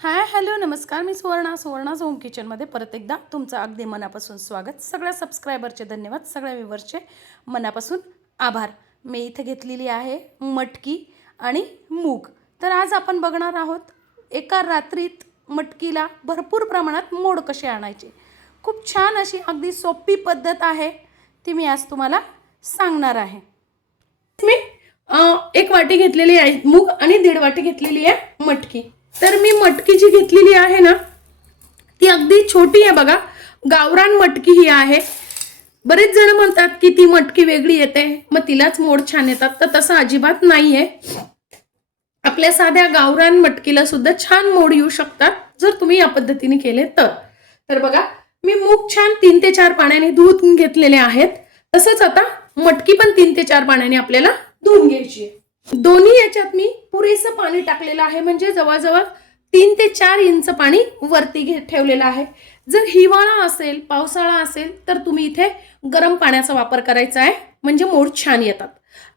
Hi hello नमस्कार. मी Suvarna home किचनमध्ये परत एकदा तुमचं अगदी मनापासून स्वागत. सगळ्या सबस्क्रायबरचे धन्यवाद, सगळ्या व्ह्यूवरचे मनापासून आभार. मी इथे घेतलेली आहे मटकी आणि मूग. तर आज आपण बघणार आहोत एका रात्रीत मटकीला भरपूर प्रमाणात मोड कसे आणायचे. खूप छान अशी अगदी सोपी पद्धत आहे, ती मी आज तुम्हाला सांगणार आहे. मी एक वाटी घेतलेली आहे मूग आणि 1.5 वाटी घेतलेली आहे मटकी. तर मी मटकी जी घेतलेली आहे ना, ती अगदी छोटी आहे बघा. गावरान मटकी ही आहे. बरेच जण म्हणतात की ती मटकी वेगळी येते, मग तिलाच मोड छान येतात. तर तसं अजिबात नाहीये. आपल्या साध्या गावरान मटकीला सुद्धा छान मोड येऊ शकतात जर तुम्ही या पद्धतीने केले तर बघा, मी मूग छान 3 ते 4 पाण्याने धुवून घेतलेले आहेत. तसंच आता मटकी पण 3 ते 4 पाण्याने आपल्याला धुवून घ्यायची आहे. दोन्ही याच्यात मी पुरेसं पाणी टाकलेलं आहे, म्हणजे जवळजवळ 3 ते 4 इंच पाणी वरती ठेवलेलं आहे. जर हिवाळा असेल, पावसाळा असेल तर तुम्ही इथे गरम पाण्याचा वापर करायचा आहे, म्हणजे मोड छान येतात.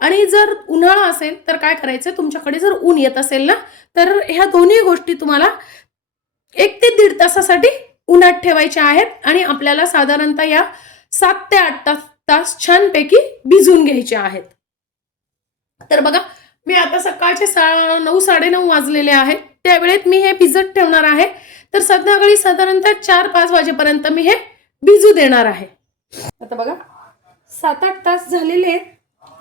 आणि जर उन्हाळा असेल तर काय करायचं, तुमच्याकडे जर ऊन येत असेल ना, तर ह्या दोन्ही गोष्टी तुम्हाला 1 ते 1.5 तासासाठी उन्हात ठेवायच्या आहेत आणि आपल्याला साधारणतः या 7 ते 8 तास छानपैकी भिजून घ्यायचे आहेत. तर बघा, मी आता सकाळचे 9 साडेनऊ वाजलेले आहेत. त्यावेळेत मी हे भिजत ठेवणार आहे. तर संध्याकाळी साधारणतः 4-5 वाजेपर्यंत मी हे भिजू देणार आहे. आता बघा, 7-8 तास झालेले आहेत.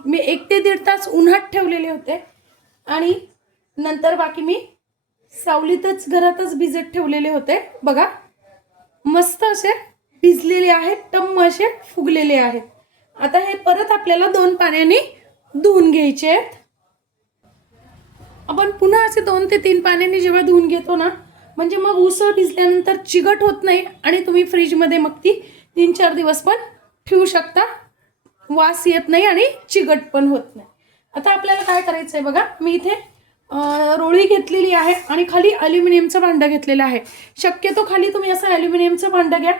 मी 1 ते 1.5 तास उन्हात ठेवलेले होते आणि नंतर बाकी मी सावलीतच घरातच भिजत ठेवलेले होते. बघा, मस्त असे भिजलेले आहेत, टम्म असे फुगलेले आहेत. आता हे परत आपल्याला 2 पाण्याने धुवून घ्यायचे आहेत. आपण पुन्हा असे 2 ते 3 पाण्याने जेव्हा धुवून घेतो ना, म्हणजे मग उसळ भिजल्यानंतर चिकट होत नाही आणि तुम्ही फ्रीजमध्ये मग ती 3-4 दिवस पण ठेवू शकता. वास येत नाही आणि चिकट पण होत नाही. आता आपल्याला काय करायचं आहे बघा, मी इथे रोळी घेतलेली आहे आणि खाली ॲल्युमिनियमचं भांडं घेतलेलं आहे. शक्यतो खाली तुम्ही असं ॲल्युमिनियमचं भांडं घ्या,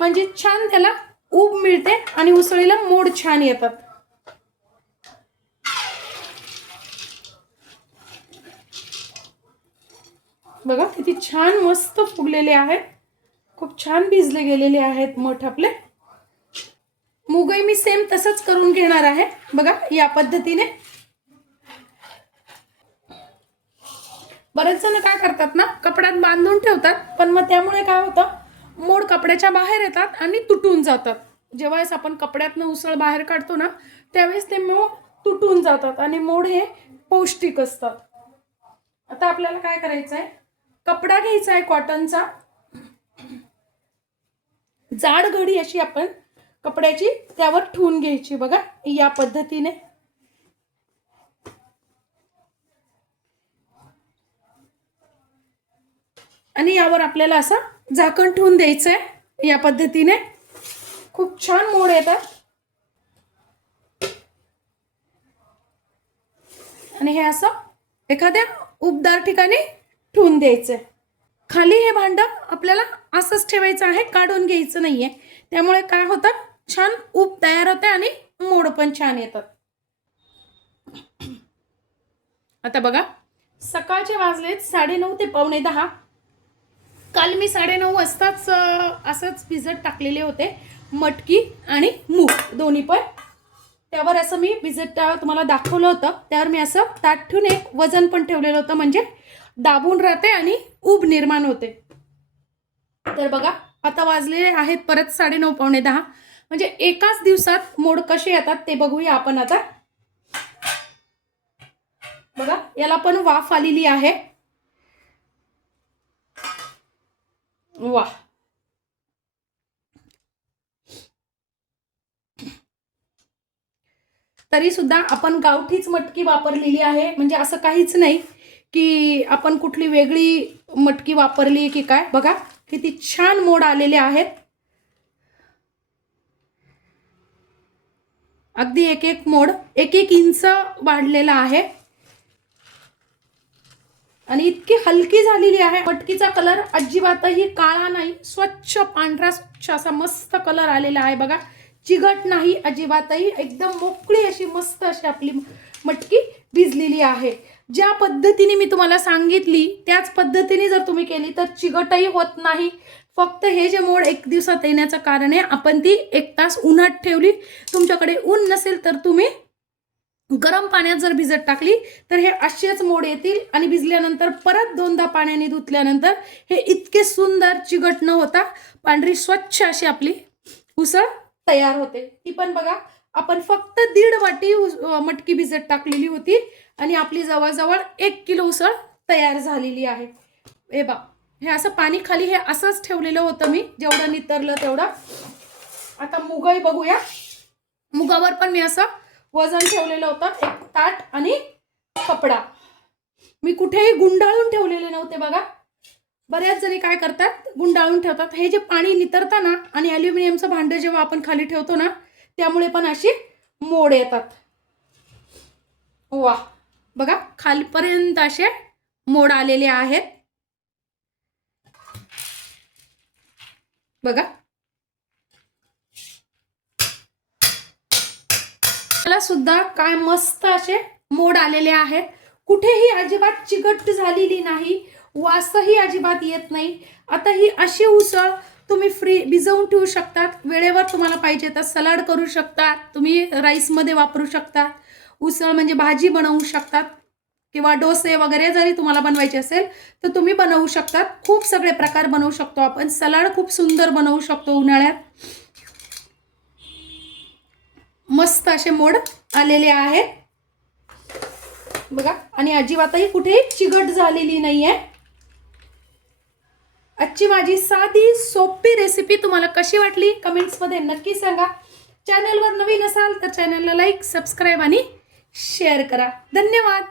म्हणजे छान त्याला ऊब मिळते आणि उसळीला मोड छान येतात. बघा किती छान मस्त फुगलेले आहेत, खूप छान भिजले गेलेले आहेत मोठ आपले. मूगही मी सेम तसंच करून घेणार आहे. बघा, या पद्धतीने. बरेच जण काय करतात ना, कपड्यात बांधून ठेवतात, पण मग त्यामुळे काय होतं, मोड कपड्याच्या बाहेर येतात आणि तुटून जातात. जेव्हा आपण कपड्यातनं उसळ बाहेर काढतो ना, त्यावेळेस ते मोड तुटून जातात आणि मोड हे पौष्टिक असतात. आता आपल्याला काय करायचं आहे, कपडा घ्यायचा आहे कॉटनचा. जाड घडी अशी आपण कपड्याची त्यावर ठेवून घ्यायची. बघा, या पद्धतीने. आणि यावर आपल्याला असं झाकण ठेवून द्यायचं आहे. या पद्धतीने खूप छान मोड येतात. आणि हे असं एखाद्या उबदार ठिकाणी ठेवून द्यायचं आहे. खाली हे भांडं आपल्याला असंच ठेवायचं आहे, काढून घ्यायचं नाहीये. त्यामुळे काय होतं, छान ऊब तयार होते आणि मोड पण छान येतात. आता बघा, सकाळचे वाजलेत 9:30 ते 9:45. काल मी 9:30 वाजताच असंच भिजत टाकलेले होते मटकी आणि मूग दोन्ही पण. त्यावर असं मी भिजत तुम्हाला दाखवलं होतं. त्यावर मी असं ताट ठेवून एक वजन पण ठेवलेलं होतं, म्हणजे दाबून राहते आणि ऊब निर्माण होते. तर बघा, आता वाजलेले आहेत परत 9:30 9:45. म्हणजे एकाच दिवसात मोड कसे येतात ते बघूया आपण आता. बघा, याला पण वाफ आलेली आहे. वाह, तरी सुद्धा आपण गावठीच मटकी वापरलेली आहे, म्हणजे असं काहीच नाही की आपण कुठली वेगळी मटकी वापरली की काय. बघा किती छान मोड आलेले आहेत. अगदी एक एक मोड 1-1 इंच वाढलेला आहे आणि इतकी हलकी झालेली आहे. मटकीचा कलर अजिबातही काळा नाही, स्वच्छ पांढरा स्वच्छ असा मस्त कलर आलेला आहे. बघा, चिघट नाही अजिबातही, एकदम मोकळी अशी मस्त अशी आपली मटकी भिजलेली आहे. ज्या पद्धतीने मी तुम्हाला सांगितली त्याच पद्धतीने जर तुम्ही केली तर चिकटही होत नाही. फक्त हे जे मोड 1 दिवसात येण्याचं कारण आहे, आपण ती 1 तास उन्हात ठेवली. तुमच्याकडे ऊन नसेल तर तुम्ही गरम पाण्यात जर भिजत टाकली तर हे असेच मोड येतील आणि भिजल्यानंतर परत 2दा पाण्याने धुतल्यानंतर हे इतके सुंदर चिकट न होता पांढरी स्वच्छ अशी आपली उसळ तयार होते. ती पण बघा, आपण फक्त 1.5 वाटी मटकी भिजत टाकलेली होती आणि आपली जवळजवळ 1 किलो उसळ तयार झालेली आहे. हे बघा, हे असं पाणी खाली हे असंच ठेवलेलं होतं मी, जेवढं नितरलं तेवढं. आता मुगही बघूया. मुगावर पण मी असं वजन ठेवलेलं होतं, एक ताट आणि कपडा. मी कुठेही गुंडाळून ठेवलेले नव्हते बघा. बऱ्याच जणी काय करतात, गुंडाळून ठेवतात. हे जे पाणी नितरतं ना आणि ॲल्युमिनियमचं भांडं जेव्हा आपण खाली ठेवतो ना, त्यामुळे पण अशी मोड येतात. वा बघा, खालीपर्यंत असे मोड आलेले आहेत बघा. मला सुद्धा काय मस्त असे मोड आलेले आहेत. कुठेही अजिबात चिकट झालेली नाही, वासही अजिबात येत नाही. आता ही अशी उसळ तुम्ही भिजवून ठेवू शकतात. वेळेवर तुम्हाला पाहिजे तर सलाड करू शकतात, तुम्ही राईसमध्ये वापरू शकतात. उसळ म्हणजे भाजी बनवू शकतात किंवा डोसे वगैरे जरी तुम्हाला बनवायचे असेल तर तुम्ही बनवू शकतात. खूप सगळे प्रकार बनवू शकतो आपण. सलाड खूप सुंदर बनवू शकतो उन्हाळ्यात. मस्त असे मोड आलेले आहेत बघा आणि अजिबातही कुठेही चिकट झालेली नाहीये. आजची माझी साधी सोपी रेसिपी तुम्हाला कशी वाटली कमेंट्समध्ये नक्की सांगा. चॅनलवर नवीन असाल तर चॅनलला लाईक, सबस्क्राईब आणि शेअर करा. धन्यवाद.